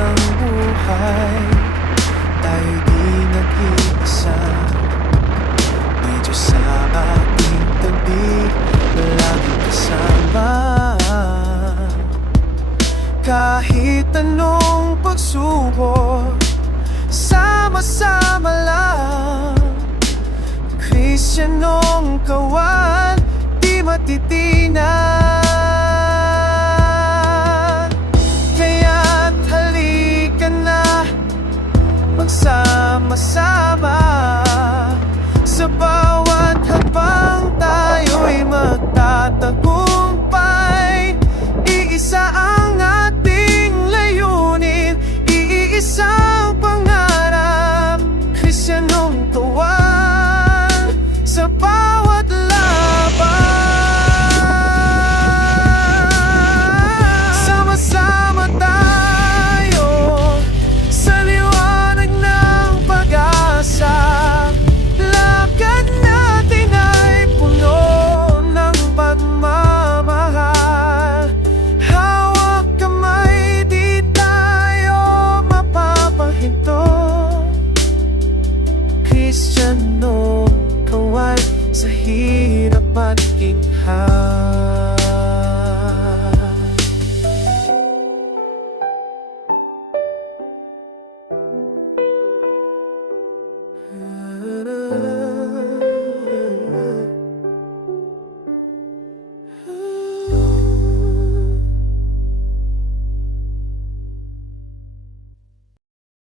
ng buhay, tayo'y di nag-iisa. May Diyos sa ating tabi, laging kasama. Kahit anong pagsubok, sama-sama lang. Kristiyanong kawan, di matitinan. Kaya't halika na, magsama-sama. Sa bawat hakbang tayo'y magtatagumpay. Iisa ang ating layunin, iisang pangarap. Kristiyanong kawan, sa bawat laban. Sama-sama tayo sa liwanag ng pag-asa. Lakad natin ay puno ng pagmamahal. Hawak kamay, di tayo mapapahinto. Kristiyanong kawan, sa hirap at ginhawa.